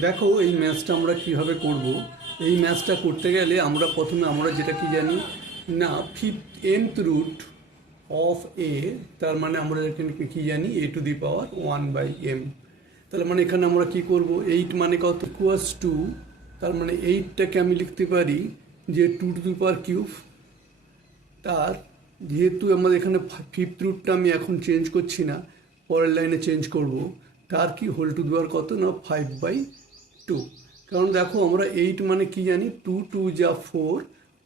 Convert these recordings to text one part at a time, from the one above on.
দেখো এই ম্যাচটা আমরা কীভাবে করব? এই ম্যাচটা করতে গেলে আমরা প্রথমে আমরা যেটা কি জানি? না fifth nth root of a তার মানে আমরা এখানে কি- কি জানি? A to the power one by m তাহলে মানে এখানে আমরা কি করব? এইট মানে কত? ইকুয়াস টু তার মানে এইটটাকে আমি লিখতে পারি যে two to the power cube তার যেহেতু আমাদের এখানে ফিফথ রুটটা আমি এখন চেঞ্জ করছি না, পরের লাইনে চেঞ্জ করব। তার কি হোল টু দেওয়ার কত না ফাইভ বাই টু কারণ দেখো আমরা এইট মানে কি জানি? টু টু যা ফোর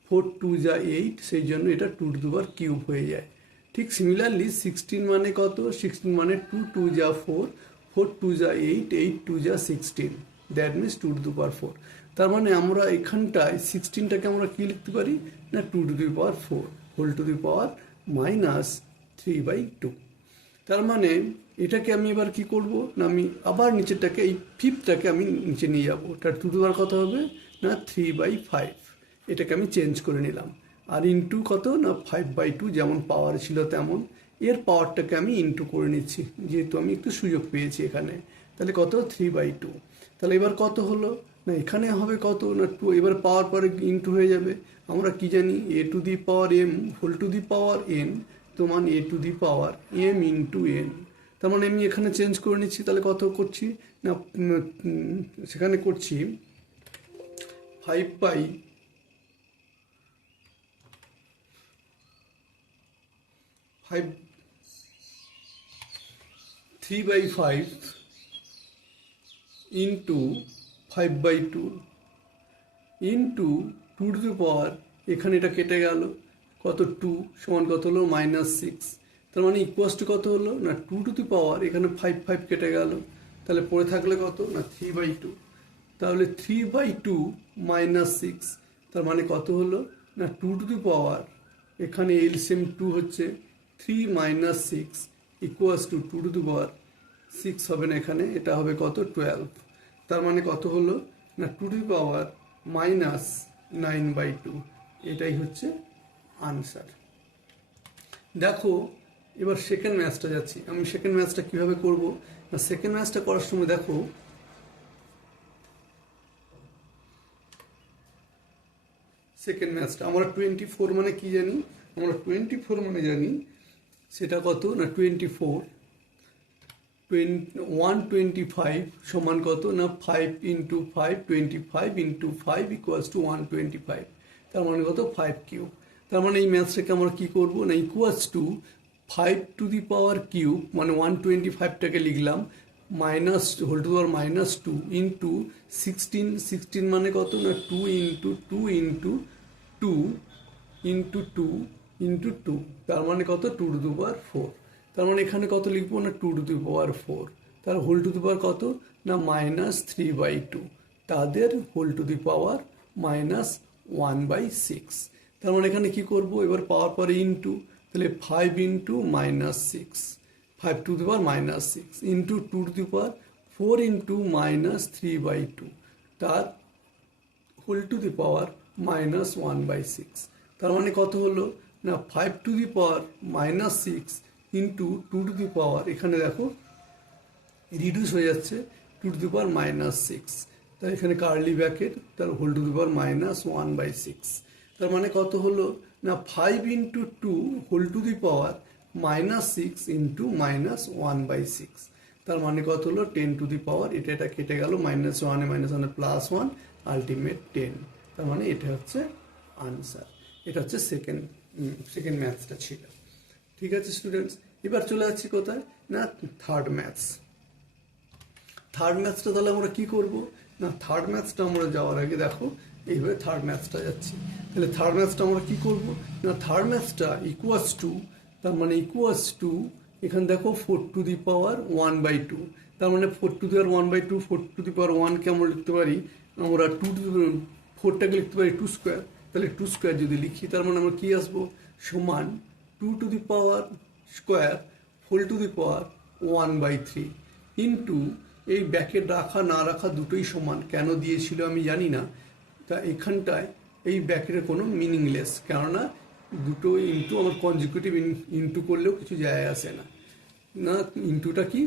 ফোর টু যা এইট সেই জন্য এটা টু টু দেওয়ার কিউব হয়ে যায়। ঠিক সিমিলারলি সিক্সটিন মানে কত? সিক্সটিন মানে টু টু যা ফোর ফোর টু যা এইট এইট টু যা sixteen that means two to power four তার মানে আমরা এখানটায় সিক্সটিনটাকে আমরা কি লিখতে পারি? না two to the power four whole to the power minus three by two তার মানে এটাকে আমি এবার কি করব? না, আমি আবার নিচেরটাকে, এই ফিফথটাকে আমি নিচে নিয়ে যাব। তার টু দেওয়ার কথা হবে? না থ্রি বাই ফাইভ এটাকে আমি চেঞ্জ করে নিলাম। আর ইন্টু কত? না ফাইভ বাই টু যেমন পাওয়ার ছিল তেমন। এর পাওয়ারটাকে আমি ইন্টু করে নিচ্ছি। যেহেতু আমি একটু সুযোগ পেয়েছি এখানে। তাহলে কত? থ্রি বাই টু তাহলে এবার কত হলো? না, এখানে হবে কত? না টু এবার পাওয়ার পরে ইন্টু হয়ে যাবে। আমরা কি জানি? A to the power m whole to the power n সমান a to the power m into n তার মানে আমি এখানে চেঞ্জ করে নিচ্ছি, তাহলে কত করছি? না সেখানে করছি five by five three by five into five by two into two to power এখানে এটা কেটে গেল, কত টু সমান কত হলো? মাইনাস সিক্স তার মানে ইকুয়াস টু কত হলো? না টু টু দি পাওয়ার এখানে ফাইভ ফাইভ কেটে গেল। তাহলে পড়ে থাকলে কত? না থ্রি বাই টু তাহলে three by two minus six তার মানে কত হলো? না টু টু দি পাওয়ার এখানে এলসিএম টু হচ্ছে three minus six equals to two to the power six হবে না এখানে, এটা হবে কত? টুয়েলভ তার মানে কত হলো? না two to the power minus nine by two এটাই হচ্ছে আনসার দেখো এবার সেকেন্ড ম্যাচটা যাচ্ছি। আমি সেকেন্ড ম্যাচটা কীভাবে করব? না সেকেন্ড ম্যাচটা করার সময় দেখো সেকেন্ড ম্যাচটা আমরা টোয়েন্টি ফোর মানে কি জানি? আমরা টোয়েন্টি ফোর মানে জানি, সেটা কত? না twenty four one twenty five সমান কত? না five into five twenty five into five equals to one twenty five তার মানে কত? ফাইভ কিউব তার মানে এই ম্যাথসটাকে আমরা কী করব? না equals to five to the power cube মানে ওয়ান টোয়েন্টি ফাইভটাকে লিখলাম minus whole to power minus two into sixteen sixteen মানে কত না two into two into two into two into two তার মানে কত two to the power four তার মানে এখানে কত লিখব না two to the power four তার হোল টু দি পাওয়ার কত না মাইনাস থ্রি বাই টু তাদের whole to the power minus one by six তার মানে এখানে কী করব, এবার পাওয়ার পরে ইন্টু তাহলে five into minus six five to the power minus six into two to the power four into minus three by two তার whole to the power minus one by six তার মানে কত হলো? না five to the power minus six into two to the power এখানে দেখো reduce হয়ে যাচ্ছে two to the power minus six তাই এখানে কার্লি ব্যাকেট তার whole to the power minus one by six তার মানে কত হলো? না five into two whole to the power minus six into minus one by six তার মানে কত হলো? টেন টু দি পাওয়ার এটা এটা কেটে গেল মাইনাস ওয়ানে মাইনাস ওয়ানে প্লাস ওয়ান আলটিমেট টেন তার মানে এটা হচ্ছে আনসার এটা হচ্ছে সেকেন্ড সেকেন্ড ম্যাথসটা ছিল। ঠিক আছে স্টুডেন্টস এবার চলে যাচ্ছি কোথায়? না থার্ড ম্যাথস থার্ড ম্যাথসটা তাহলে আমরা কি করব? না থার্ড ম্যাথসটা আমরা যাওয়ার আগে দেখো এইভাবে থার্ড ম্যাথসটা যাচ্ছি। তাহলে থার্ড ম্যাথসটা আমরা কি করব? না থার্ড ম্যাথসটা ইকুয়াস টু তার মানে ইকুয়াস টু এখানে দেখো four to the power one by two তার মানে four to the power one by two four to the power ওয়ানকে আমরা লিখতে পারি, আমরা টু টু ফোরটাকে লিখতে পারি টু স্কোয়ার তাহলে টু স্কোয়ার যদি লিখি, তার মানে আমরা কী আসব? সমান two to the power square whole to the power one by three into এই ব্যাকেট রাখা, না রাখা দুটোই সমান। কেন দিয়েছিল আমি জানি না। তা এখানটায় এই ব্যাকেটের কোনো মিনিংলেস কেননা দুটো ইন্টু আমার কনজিকিউটিভ ইন্টু করলেও কিছু যায় আসে না। না ইন্টুটা কি?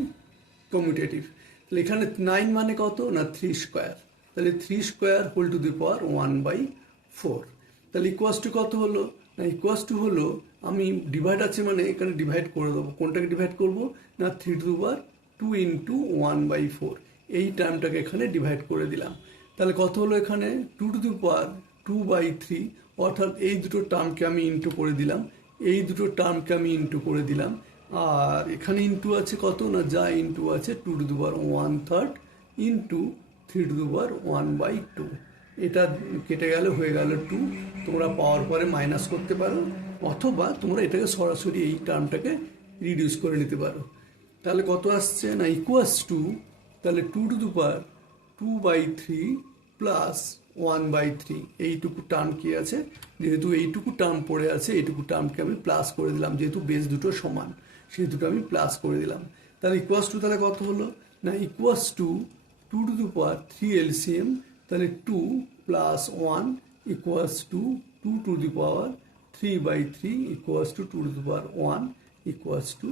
কমিউটেটিভ তাহলে এখানে নাইন মানে কত? না থ্রি স্কোয়ার তাহলে three square whole to the power one by four তাহলে ইকুয়াস টু কত হলো? না ইকুয়াস টু হলো, আমি ডিভাইড আছে মানে এখানে ডিভাইড করে দেবো। কোনটাকে ডিভাইড করব? না three to the power two into one by four এই টার্মটাকে এখানে ডিভাইড করে দিলাম। তাহলে কত হলো এখানে? Two to the power two by three অর্থাৎ এই দুটো টার্মকে আমি ইন্টু করে দিলাম। এই দুটো টার্মকে আমি ইন্টু করে দিলাম। আর এখানে ইন্টু আছে কত? না, যা ইন্টু আছে two to the power one third into three to the power one by two এটা কেটে গেলে, হয়ে গেল টু তোমরা পাওয়ার পরে মাইনাস করতে পারো, অথবা তোমরা এটাকে সরাসরি এই টার্মটাকে রিডিউস করে নিতে পারো। তাহলে কত আসছে? না ইকুয়াস টু তাহলে two to the power two by three plus one by three এইটুকু টার্ম কি আছে? যেহেতু এইটুকু টার্ম পড়ে আছে, এইটুকু টার্মকে আমি প্লাস করে দিলাম, যেহেতু বেস দুটো সমান, সেই দুটো আমি প্লাস করে দিলাম। তাহলে ইকুয়াস টু তাহলে কত হলো? না equals to two to the power three LCM তাহলে two plus one equals to two to the power three by three equals to two to the power one equals to